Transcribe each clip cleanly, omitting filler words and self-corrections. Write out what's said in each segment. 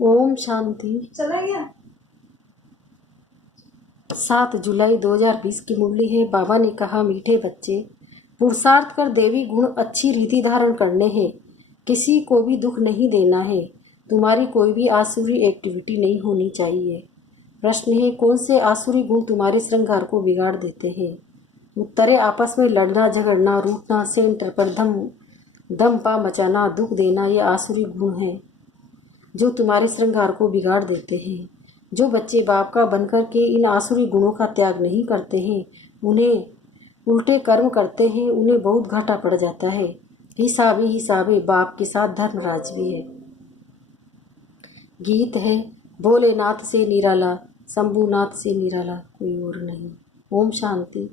ओम शांति। चला गया। 7 जुलाई 2020 की मुरली है। बाबा ने कहा, मीठे बच्चे, पुरुषार्थ कर देवी गुण अच्छी रीति धारण करने हैं। किसी को भी दुख नहीं देना है। तुम्हारी कोई भी आसुरी एक्टिविटी नहीं होनी चाहिए। प्रश्न है, कौन से आसुरी गुण तुम्हारे श्रृंगार को बिगाड़ देते हैं? उत्तर है, आपस में लड़ना, झगड़ना, रूठना, सेंटर पर दम पा मचाना, दुख देना, ये आसुरी गुण हैं जो तुम्हारे श्रृंगार को बिगाड़ देते हैं। जो बच्चे बाप का बनकर के इन आसुरी गुणों का त्याग नहीं करते हैं, उन्हें उल्टे कर्म करते हैं, उन्हें बहुत घाटा पड़ जाता है। हिसाब ही हिसाब है, बाप के साथ धर्मराज भी है। गीत है, भोलेनाथ से निराला, शंभुनाथ से निराला कोई और नहीं। ओम शांति।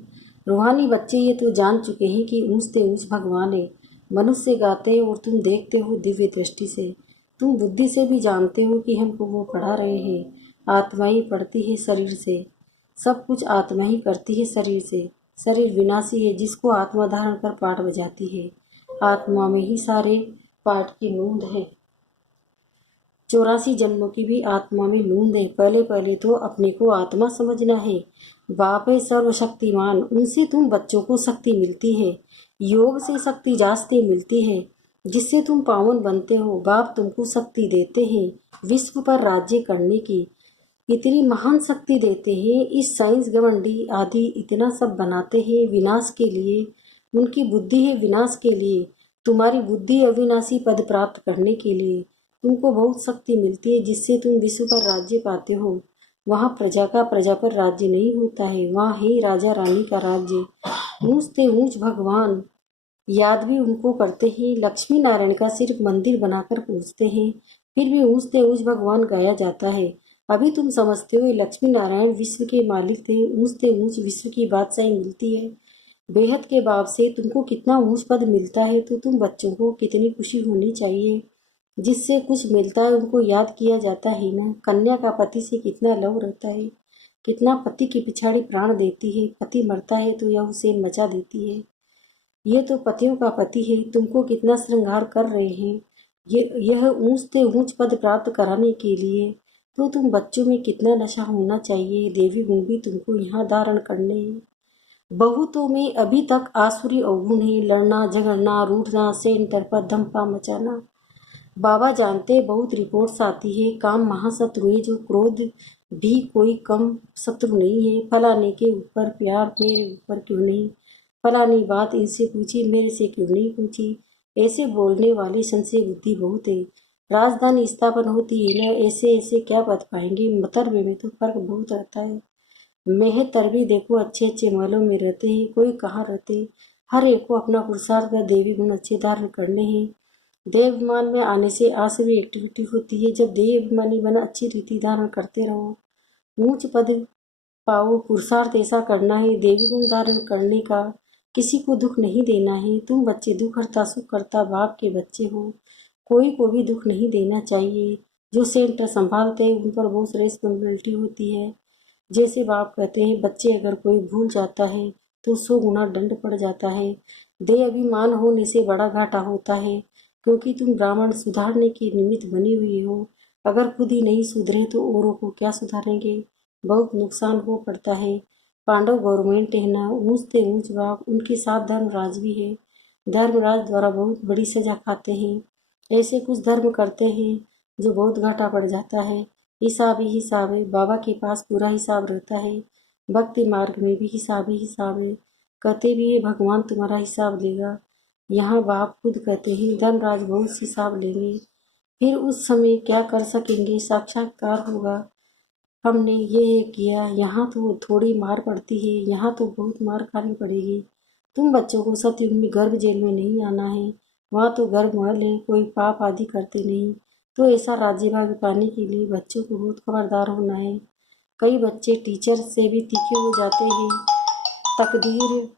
रूहानी बच्चे ये तो जान चुके हैं कि ऊंचते ऊंच भगवान है। मनुष्य गाते हैं और तुम देखते हो दिव्य दृष्टि से। तुम बुद्धि से भी जानते हो कि हमको वो पढ़ा रहे हैं। आत्मा ही पढ़ती है शरीर से, सब कुछ आत्मा ही करती है शरीर से। शरीर विनाशी है, जिसको आत्मा धारण कर पाठ बजाती है। आत्मा में ही सारे पाठ की नूंद है। 84 जन्मों की भी आत्मा में नूंद है। पहले पहले तो अपने को आत्मा समझना है। बाप है सर्वशक्तिमान, उनसे तुम बच्चों को शक्ति मिलती है। योग से शक्ति जास्ती मिलती है, जिससे तुम पावन बनते हो। बाप तुमको शक्ति देते हैं विश्व पर राज्य करने की। इतनी महान शक्ति देते हैं। इस साइंस घमंडी आदि इतना सब बनाते हैं विनाश के लिए। उनकी बुद्धि है विनाश के लिए। तुम्हारी बुद्धि अविनाशी पद प्राप्त करने के लिए। तुमको बहुत शक्ति मिलती है, जिससे तुम विश्व पर राज्य पाते हो। वहाँ प्रजा का प्रजा पर राज्य नहीं होता है, वहाँ है राजा रानी का राज्य। ऊंचते ऊंच भगवान याद भी उनको करते हैं। लक्ष्मी नारायण का सिर्फ मंदिर बनाकर पूजते हैं, फिर भी ऊंचते ऊंच भगवान गाया जाता है। अभी तुम समझते हो लक्ष्मी नारायण विश्व के मालिक थे। ऊंचते ऊंच विश्व की बादशाही मिलती है। बेहद के बाप से तुमको कितना ऊंच पद मिलता है, तो तुम बच्चों को कितनी खुशी होनी चाहिए। जिससे कुछ मिलता है उनको याद किया जाता है ना। कन्या का पति से कितना लव रहता है, कितना पति की पिछाड़ी प्राण देती है। पति मरता है तो यह उसे मचा देती है। ये तो पतियों का पति है, तुमको कितना श्रृंगार कर रहे हैं यह ऊंचते ऊंच पद प्राप्त कराने के लिए। तो तुम बच्चों में कितना नशा होना चाहिए। देवी गुण भी तुमको यहाँ धारण करने हैं। बहुतों में अभी तक आसुरी अवगुण है, लड़ना, झगड़ना, रूठना, सेंटर पर धम्पा मचाना। बाबा जानते बहुत रिपोर्ट्स आती है, काम महाशत्रु है। जो क्रोध भी कोई कम शत्रु नहीं है। फलाने के ऊपर प्यार, मेरे ऊपर क्यों नहीं। फलानी बात इनसे पूछी, मेरे से क्यों नहीं पूछी। ऐसे बोलने वाली संशय बुद्धि बहुत है। राजधानी स्थापन होती है ना, ऐसे ऐसे क्या पद पाएंगे। मतरबे में तो फर्क बहुत रहता है। मेहतर भी देखो अच्छे अच्छे महलों में रहते हैं, कोई कहाँ रहते। हर एक को अपना पुरुषार्थ व देवी गुण अच्छे धारण करने हैं। देवाभिमान में आने से आसुरी एक्टिविटी होती है। जब देवाभिमानी बना अच्छी रीति धारण करते रहो, ऊंच पद पाओ। पुरुषार्थ ऐसा करना है देवी गुण धारण करने का। किसी को दुख नहीं देना है। तुम बच्चे दुख हरता सुख करता बाप के बच्चे हो। कोई को भी दुख नहीं देना चाहिए। जो सेंटर संभालते हैं उन पर बहुत रेस्पॉन्सिबिलिटी होती है। जैसे बाप कहते हैं, बच्चे अगर कोई भूल जाता है तो 100 गुना दंड पड़ जाता है। दे अभिमान होने से बड़ा घाटा होता है, क्योंकि तुम ब्राह्मण सुधारने के निमित्त बने हुए हो। अगर खुद ही नहीं सुधरे तो औरों को क्या सुधारेंगे। बहुत नुकसान हो पड़ता है। पांडव गवर्नमेंट है ना, ऊंचते ऊंच बाप, उनके साथ धर्मराज भी है। धर्मराज द्वारा बहुत बड़ी सजा खाते हैं। ऐसे कुछ धर्म करते हैं जो बहुत घाटा पड़ जाता है। हिसाब ही हिसाब है, बाबा के पास पूरा हिसाब रहता है। भक्ति मार्ग में भी हिसाब ही हिसाब है। कहते भी है भगवान तुम्हारा हिसाब लेगा। यहाँ बाप खुद कहते हैं धनराज बहुत हिसाब लेंगे। फिर उस समय क्या कर सकेंगे, साक्षात्कार होगा। हमने ये किया, यहाँ तो थोड़ी मार पड़ती है, यहाँ तो बहुत मार खानी पड़ेगी। तुम बच्चों को सतयुग में गर्भ जेल में नहीं आना है। वहाँ तो गर्भ महल है, कोई पाप आदि करते नहीं। तो ऐसा राज्य भाग पाने के लिए बच्चों को बहुत खबरदार होना है। कई बच्चे टीचर से भी तीखे हो जाते हैं। तकदीर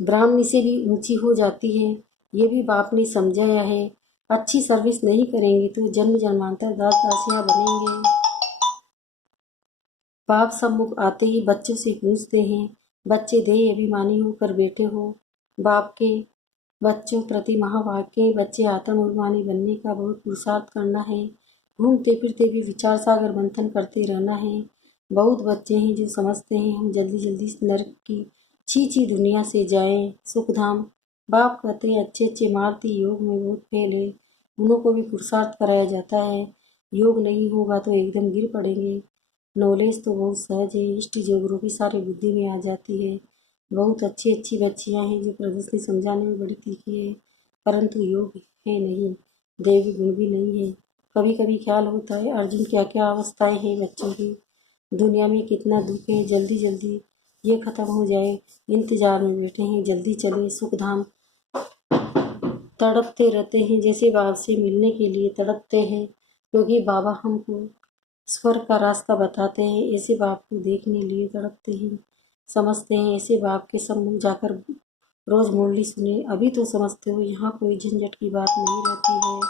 ब्राह्मणी से भी ऊंची हो जाती है। ये भी बाप ने समझाया है। अच्छी सर्विस नहीं करेंगे तो जन्म जन्मांतर दास दासियाँ बनेंगे। बाप सम्मुख आते ही बच्चों से पूछते हैं, बच्चे देह अभिमानी होकर बैठे हो, बाप के बच्चों प्रति महावाक्य बच्चे आत्म अभिमानी बनने का बहुत पुरुषार्थ करना है। घूमते फिरते भी विचार सागर मंथन करते रहना है। बहुत बच्चे हैं जो समझते हैं हम जल्दी जल्दी इस नरक की छी दुनिया से जाएं सुखधाम। बाप कहते हैं अच्छे अच्छे मारती योग में बहुत फेल है, उन्हों को भी पुरुषार्थ कराया जाता है। योग नहीं होगा तो एकदम गिर पड़ेंगे। नॉलेज तो बहुत सहज है, इष्ट जोगरों की सारी बुद्धि में आ जाती है। बहुत अच्छी अच्छी बच्चियां हैं जो प्रदर्शनी समझाने में बड़ी तीखी है, परंतु योग है नहीं, देवी गुण भी नहीं है। कभी कभी ख्याल होता है अर्जुन क्या क्या अवस्थाएं हैं बच्चों की, दुनिया में कितना दुख है, जल्दी जल्दी ये खत्म हो जाए, इंतजार में बैठे हैं जल्दी चले सुखधाम। तड़पते रहते हैं जैसे बाबा से मिलने के लिए तड़पते हैं, क्योंकि बाबा हमको स्वर्ग का रास्ता बताते हैं। ऐसे बाप को देखने लिए तड़पते हैं, समझते हैं ऐसे बाप के सम्मुख जाकर रोज मुरली सुने। अभी तो समझते हो यहाँ कोई झंझट की बात नहीं रहती है।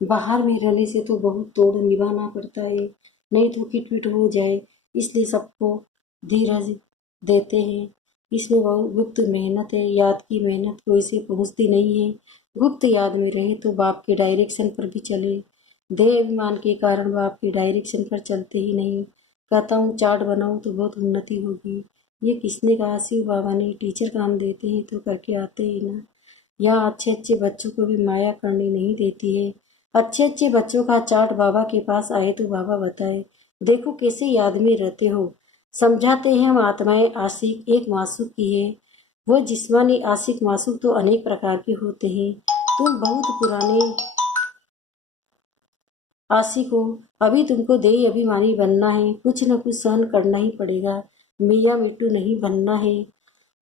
बाहर में रहने से तो बहुत तोड़ निभाना पड़ता है, नहीं तो किटपिट हो जाए, इसलिए सबको धीरज देते हैं। इसमें बहुत गुप्त मेहनत है, याद की मेहनत कोई से पहुँचती नहीं है। गुप्त याद में रहे तो बाप के डायरेक्शन पर भी चले, देह अभिमान के कारण बाप के डायरेक्शन पर चलते ही नहीं। कहता हूँ चार्ट बनाओ तो बहुत उन्नति होगी। ये किसने कहा? शिव बाबा ने। टीचर काम देते हैं तो करके आते हैं ना। यहाँ अच्छे अच्छे बच्चों को भी माया करने नहीं देती है। अच्छे अच्छे बच्चों का चार्ट बाबा के पास आए तो बाबा बताए, देखो कैसे याद में रहते हो। समझाते हैं हम आत्माएं आशिक एक मासूक की है। वो जिस्मानी आशिक मासूक तो अनेक प्रकार के होते हैं। तुम बहुत पुराने आशिक हो, अभी तुमको देही अभिमानी बनना है, कुछ न कुछ सहन करना ही पड़ेगा, मियाँ मिट्टू नहीं बनना है।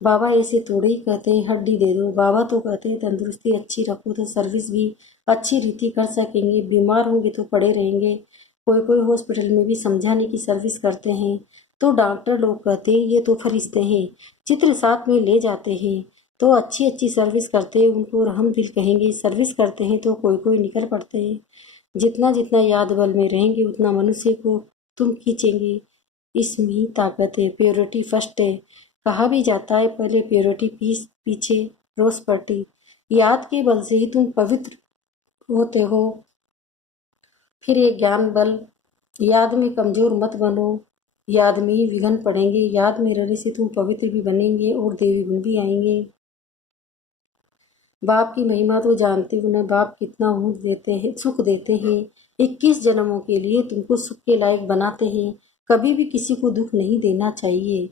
बाबा ऐसे थोड़े ही कहते हैं हड्डी दे दो, बाबा तो कहते हैं तंदुरुस्ती अच्छी रखो तो सर्विस भी अच्छी रीति कर सकेंगे। बीमार होंगे तो पड़े रहेंगे। कोई कोई हॉस्पिटल में भी समझाने की सर्विस करते हैं तो डॉक्टर लोग कहते हैं ये तो फरिश्ते हैं, चित्र साथ में ले जाते हैं तो अच्छी अच्छी सर्विस करते हैं, उनको रहम दिल कहेंगे। सर्विस करते हैं तो कोई कोई निकल पड़ते हैं। जितना जितना याद बल में रहेंगे उतना मनुष्य को तुम खींचेंगे। इसमें ही ताकत है। प्योरिटी फर्स्ट है, कहा भी जाता है पहले प्योरिटी पीस पीछे प्रोस्पर्टी। याद के बल से ही तुम पवित्र होते हो, फिर एक ज्ञान बल। याद में कमजोर मत बनो, याद में ही विघन पड़ेंगे। याद में रहने से तुम पवित्र भी बनेंगे और देवी गुण भी आएंगे। बाप की महिमा तो जानते हो ना, बाप कितना ऊँच देते हैं, सुख देते हैं। 21 जन्मों के लिए तुमको सुख के लायक बनाते हैं। कभी भी किसी को दुख नहीं देना चाहिए।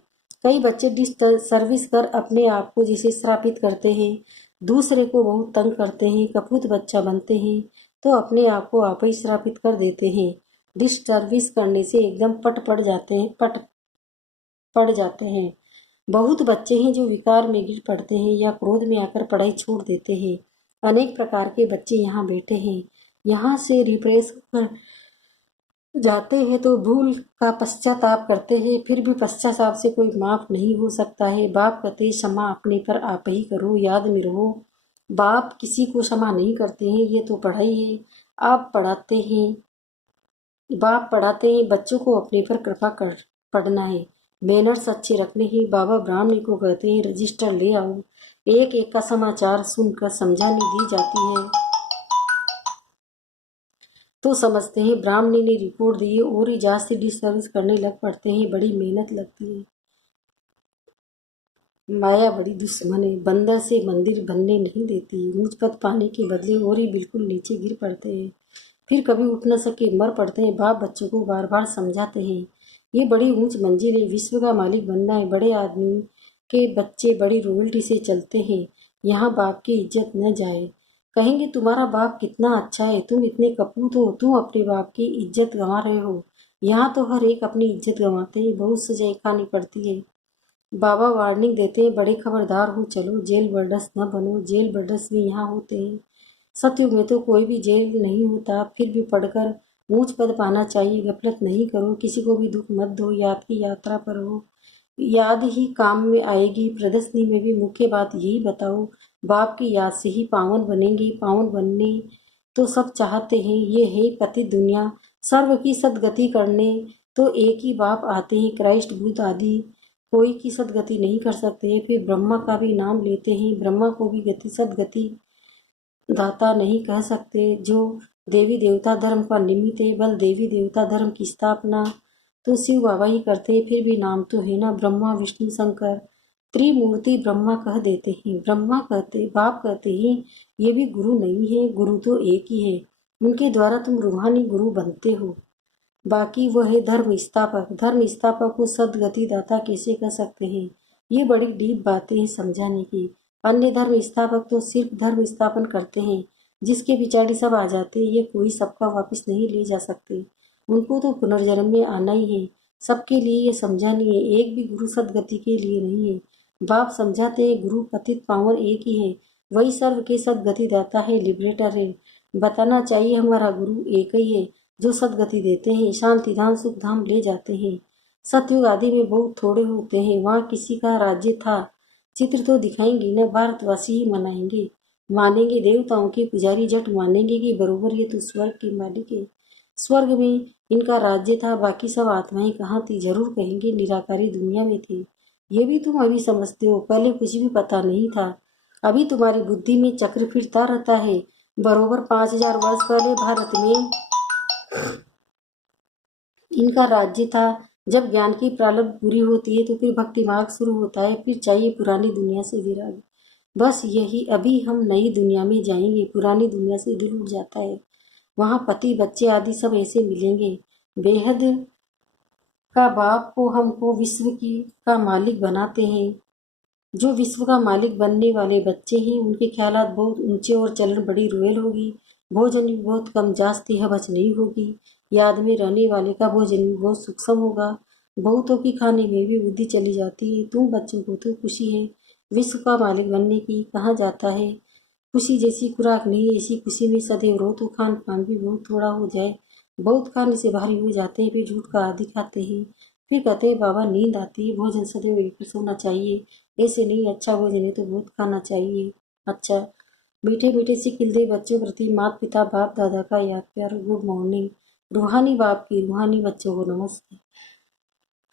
कई बच्चे डिस सर्विस कर अपने आप को जैसे श्रापित करते हैं, दूसरे को बहुत तंग करते हैं, कपूत बच्चा बनते हैं तो अपने आप को आप ही श्रापित कर देते हैं। डिस सर्विस करने से एकदम पट पड़ जाते हैं। बहुत बच्चे हैं जो विकार में गिर पड़ते हैं या क्रोध में आकर पढ़ाई छोड़ देते हैं। अनेक प्रकार के बच्चे यहाँ बैठे हैं। यहाँ से रिप्रेस कर जाते हैं तो भूल का पश्चाताप करते हैं, फिर भी पश्चाताप से कोई माफ नहीं हो सकता है। बाप कहते क्षमा अपने पर आप ही करो, याद में रहो। बाप किसी को क्षमा नहीं करते हैं, ये तो पढ़ाई है। आप पढ़ाते हैं, बाप पढ़ाते हैं बच्चों को अपने पर कृपा कर पढ़ना है, मैनर्स अच्छे रखने हैं। बाबा ब्राह्मणी को कहते हैं रजिस्टर ले आओ, एक एक का समाचार सुनकर समझाने दी जाती है तो समझते हैं। ब्राह्मणी ने रिपोर्ट दी है और ही जास्ती डिसर्विस करने लग पड़ते हैं, बड़ी मेहनत लगती है। माया बड़ी दुश्मन है, बंदर से मंदिर बनने नहीं देती। मुझ पद पाने के बदले और ही बिल्कुल नीचे गिर पड़ते हैं, फिर कभी उठ न सके मर पड़ते हैं। बाप बच्चों को बार बार समझाते हैं ये बड़ी ऊंच मंजिल है, विश्व का मालिक बनना है। बड़े आदमी के बच्चे बड़ी रॉयल्टी से चलते हैं, यहाँ बाप की इज्जत न जाए। कहेंगे तुम्हारा बाप कितना अच्छा है, तुम इतने कपूत हो, तुम अपने बाप की इज्जत गंवा रहे हो। यहाँ तो हर एक अपनी इज्जत गंवाते हैं, बहुत सजाएं खानी पड़ती है। बाबा वार्निंग देते हैं बड़े खबरदार हो, चलो जेल बर्डस न बनो। जेल बर्डस भी यहाँ होते हैं। सतयुग में तो कोई भी जेल नहीं होता, फिर भी पढ़कर ऊंच पद पाना चाहिए। गफलत नहीं करो, किसी को भी दुख मत दो, याद की यात्रा पर हो, याद ही काम में आएगी। प्रदर्शनी में भी मुख्य बात यही बताओ, बाप की याद से ही पावन बनेंगे। पावन बनने तो सब चाहते हैं, ये है पतित दुनिया। सर्व की सदगति करने तो एक ही बाप आते हैं, क्राइस्ट बुद्ध आदि कोई की सदगति नहीं कर सकते। फिर ब्रह्मा का भी नाम लेते हैं, ब्रह्मा को भी सदगति दाता नहीं कह सकते। जो देवी देवता धर्म का निमित्त है, बल देवी देवता धर्म की स्थापना तो शिव बाबा ही करते। फिर भी नाम तो है ना, ब्रह्मा विष्णु शंकर त्रिमूर्ति ब्रह्मा कह देते हैं। ब्रह्मा कहते, बाप कहते हैं ये भी गुरु नहीं है, गुरु तो एक ही है, उनके द्वारा तुम रूहानी गुरु बनते हो। बाकी वह है धर्म स्थापक। धर्म स्थापक को सदगति दाता कैसे कह सकते हैं? ये बड़ी डीप बातें हैं समझाने की। अन्य धर्म स्थापक तो सिर्फ धर्म स्थापन करते हैं, जिसके पिछाड़ी सब आ जाते हैं। ये कोई सबका वापस नहीं ले जा सकते, उनको तो पुनर्जन्म में आना ही है। सबके लिए ये समझानी है, एक भी गुरु सदगति के लिए नहीं है। बाप समझाते हैं गुरु पतित पावन एक ही है, वही सर्व के सदगति दाता है, लिबरेटर है। बताना चाहिए हमारा गुरु एक ही है, जो सदगति देते हैं, शांति धाम सुख धाम ले जाते हैं। सतयुग आदि में बहुत थोड़े होते हैं, वहाँ किसी का राज्य था। चित्र तो दिखाएंगे न, भारतवासी ही मनाएंगे, मानेंगे देवताओं के पुजारी जट मानेंगे कि बरोबर ये तो स्वर्ग के मालिक है। स्वर्ग में इनका राज्य था, बाकी सब आत्माएं कहाँ थी? जरूर कहेंगे निराकारी दुनिया में थी। ये भी तुम अभी समझते हो, पहले कुछ भी पता नहीं था। अभी तुम्हारी बुद्धि में चक्र फिरता रहता है। बरोबर 5000 वर्ष पहले भारत में इनका राज्य था। जब ज्ञान की प्रारब्ध पूरी होती है तो फिर भक्ति मार्ग शुरू होता है, फिर चाहिए पुरानी दुनिया से विराग। बस यही, अभी हम नई दुनिया में जाएंगे, पुरानी दुनिया से दिल उठ जाता है। वहाँ पति बच्चे आदि सब ऐसे मिलेंगे। बेहद का बाप को हमको विश्व की का मालिक बनाते हैं। जो विश्व का मालिक बनने वाले बच्चे हैं, उनके ख्यालात बहुत ऊंचे और चलन बड़ी रोयल होगी। भोजन भी बहुत कम जास्ती हवच नहीं होगी। याद में रहने वाले का भोजन भी बहुत सूक्ष्म होगा। बहुतों की खाने में भी बुद्धि चली जाती है। तुम बच्चों को तो खुशी है विश्व का मालिक बनने की, कहा जाता है खुशी जैसी खुराक नहीं, ऐसी खुशी में सदैव रहो तो खान पान भी बहुत थोड़ा हो जाए। बहुत खाने से भारी हो जाते हैं, फिर झूठ का आदि खाते हैं। फिर कहते हैं बाबा नींद आती है, भोजन सदैव एक सोना चाहिए। ऐसे नहीं, अच्छा भोजन है तो बहुत खाना चाहिए। अच्छा, मीठे मीठे से खिलते बच्चों प्रति माता पिता बाप दादा का याद प्यार, गुड मॉर्निंग। रूहानी बाप की रूहानी बच्चों को नमस्ते।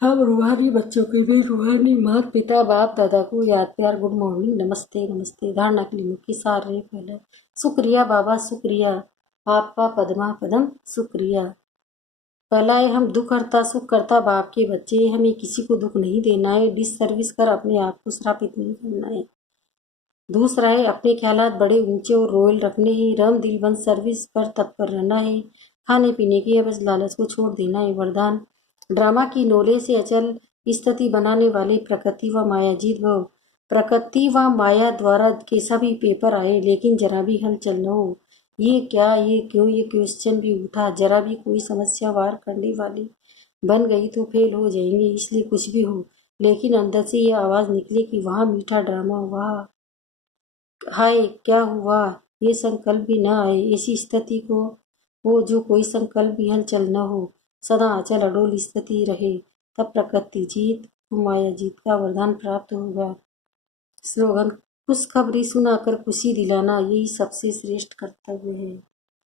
हम रूहानी बच्चों के भी रूहानी माता पिता बाप दादा को याद प्यार, गुड मॉर्निंग, नमस्ते नमस्ते। धारणा के लिए मुख्य सार रहे पहले, शुक्रिया बाबा शुक्रिया, आपका पदमा पदम शुक्रिया। पहला है हम दुख करता सुख करता बाप के बच्चे, हमें किसी को दुख नहीं देना है, डिस सर्विस कर अपने आप को श्रापित नहीं करना है। दूसरा है अपने ख्यालात बड़े ऊंचे और रोयल रखने हैं, रम दिल बंद सर्विस पर तत्पर रहना है। खाने पीने की अवज लालच को छोड़ देना है। वरदान, ड्रामा की नोले से अचल स्थिति बनाने वाले प्रकृति व माया जीत भव। प्रकृति व माया द्वारा कैसा भी पेपर आए, लेकिन जरा भी हलचल न हो। ये क्या, ये क्यों, ये क्वेश्चन भी उठा, जरा भी कोई समस्या वार करने वाली बन गई तो फेल हो जाएंगे। इसलिए कुछ भी हो, लेकिन अंदर से ये आवाज निकले कि वहाँ मीठा ड्रामा, वाह हाय क्या हुआ, ये संकल्प भी न आए। ऐसी स्थिति को हो जो कोई संकल्प भी हलचल न हो, सदा अचल अडोल स्थिति रहे, तब प्रकृति जीत माया जीत का वरदान प्राप्त होगा। स्लोगन, खुशखबरी सुनाकर खुशी दिलाना यही सबसे श्रेष्ठ कर्तव्य है।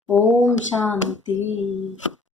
ओम शांति।